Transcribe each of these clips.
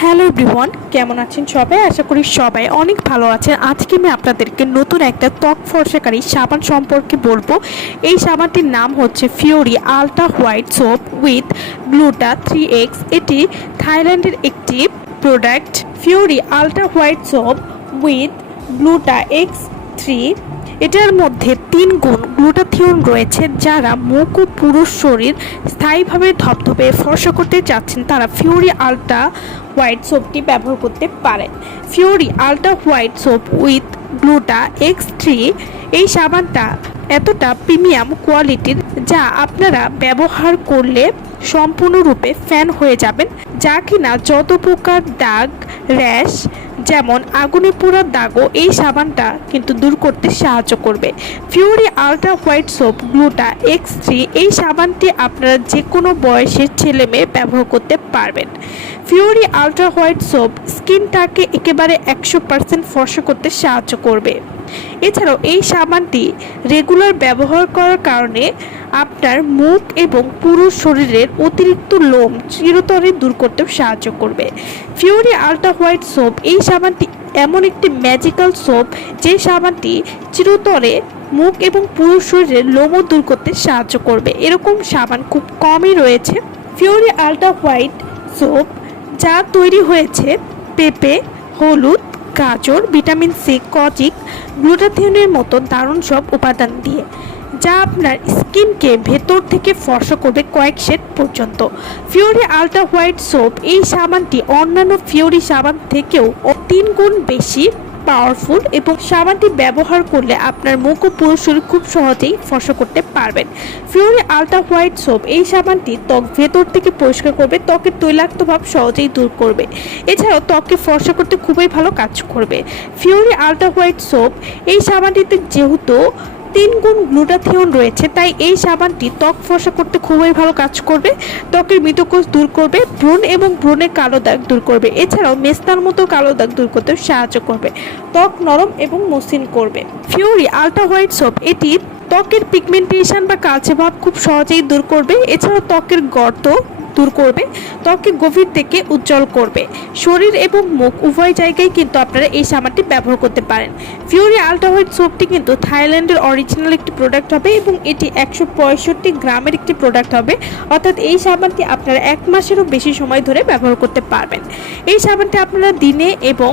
Hello everyone, কেমন আছেন সবাই? আশা করি সবাই অনেক ভালো আছেন। আজকে আমি আপনাদেরকে নতুন একটা ত্বক ফর্সাকারী সাবান সম্পর্কে বলব। এই সাবানটির নাম হচ্ছে Fiori ultra white soap with gluta three X এটি থাইল্যান্ডের একটি product Fiori ultra white soap with gluta X three এটার মধ্যে তিন গুণ গ্লুটাথিওন রয়েছে যারা মুখ ও পুরো শরীর স্থায়ীভাবে ধপধপে ফর্সা করতে চাচ্ছেন। তারা ফিউরি আলট্রা হোয়াইট সোপটি ব্যবহার করতে পারেন। Fiori ultra white soap with gluta X three এই সাবানটা এতটা প্রিমিয়াম কোয়ালিটির যা আপনারা ব্যবহার করলে সম্পূর্ণরূপে ফ্যান হয়ে যাবেন। যা কিনা যত প্রকার দাগ, র্যাশ, যেমন আগুনে পোড়ার দাগও এই সাবানটা কিন্তু দূর করতে সাহায্য করবে। Fiori ultra white soap gluta X three এই সাবানটি আপনারা যে কোনো বয়সের ছেলে মেয়ে ব্যবহার করতে পারবেন। ফিউরি আলট্রা হোয়াইট সোপ স্কিনটাকে একেবারে একশো পার্সেন্ট ফর্সা করতে সাহায্য করবে। এছাড়াও এই সাবানটি রেগুলার ব্যবহার করার কারণে আপনার মুখ এবং পুরো শরীরের অতিরিক্ত লোম চিরতরে দূর করতে সাহায্য করবে। ফিউরি আল্ট্রা হোয়াইট সোপ এই সাবানটি এমন একটি ম্যাজিক্যাল সোপ যে সাবানটি চিরতরে মুখ এবং পুরো শরীরের লোমও দূর করতে সাহায্য করবে। এরকম সাবান খুব কমই রয়েছে। ফিউরি আল্ট্রা হোয়াইট সোপ যা তৈরি হয়েছে পেঁপে, হলুদ গাজর, ভিটামিন সি, কজিক গ্লুটাথিয়নের মতো দারুণ সব উপাদান দিয়ে, যা আপনার স্কিনকে ভেতর থেকে ফর্সা করবে কয়েক শেড পর্যন্ত। ফিওরি আলট্রা হোয়াইট সোপ এই সাবানটি অন্যান্য ফিওরি সাবান থেকেও তিন গুণ বেশি পাওয়ারফুল এবং সাবানটি ব্যবহার করলে আপনার মুখ ও শরীর খুব সহজেই ফর্সা করতে পারবেন। ফিওরি আলট্রা হোয়াইট সোপ এই সাবানটি ত্বক ভেতর থেকে পরিষ্কার করবে, ত্বকের তৈলাক্ত ভাব সহজেই দূর করবে। এছাড়াও ত্বককে ফর্সা করতে খুবই ভালো কাজ করবে। ফিওরি আলট্রা হোয়াইট সোপ এই সাবানটিতে যেহেতু তিন গুণ গ্লুটাথিয়ন রয়েছে, তাই এই সাবানটি ত্বক ফর্সা করতে খুবই ভালো কাজ করবে, ত্বকের মৃতকোষ দূর করবে ব্রণ এবং ব্রণের কালো দাগ দূর করবে, এছাড়াও মেস্তার মতো কালো দাগ দূর করতে সাহায্য করবে, ত্বক নরম এবং মসৃণ করবে। ফিউরি আলট্রা হোয়াইট সোপ এটি ত্বকের পিগমেন্টেশন বা কালচে ভাব খুব সহজেই দূর করবে, এছাড়াও ত্বকের গর্ত দূর করবে, ত্বককে গভীর থেকে উজ্জ্বল করবে। শরীর এবং মুখ উভয় জায়গায় কিন্তু আপনারা এই সাবানটি ব্যবহার করতে পারেন। ফিউরি আলট্রা হোয়াইট সোপটি কিন্তু থাইল্যান্ডের অরিজিনাল একটি প্রোডাক্ট হবে এবং এটি একশো পঁয়ষট্টি গ্রামের একটি প্রোডাক্ট হবে। অর্থাৎ এই সাবানটি আপনারা এক মাসেরও বেশি সময় ধরে ব্যবহার করতে পারবেন। এই সাবানটি আপনারা দিনে এবং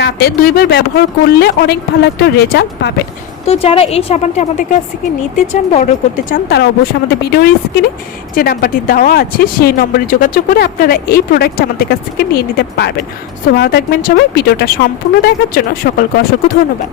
রাতে দুইবার ব্যবহার করলে অনেক ভালো একটা রেজাল্ট পাবেন। তো যারা এই সাবানটি আমাদের কাছ থেকে নিতে চান বা অর্ডার করতে চান, তারা অবশ্যই আমাদের ভিডিওর স্ক্রিনে যে নাম্বারটি দেওয়া আছে, সেই নম্বরে যোগাযোগ করে আপনারা এই প্রোডাক্ট আমাদের কাছ থেকে নিয়ে নিতে পারবেন। সো ভালো থাকবেন সবাই ভিডিওটা সম্পূর্ণ দেখার জন্য সকলকে অসংখ্য ধন্যবাদ।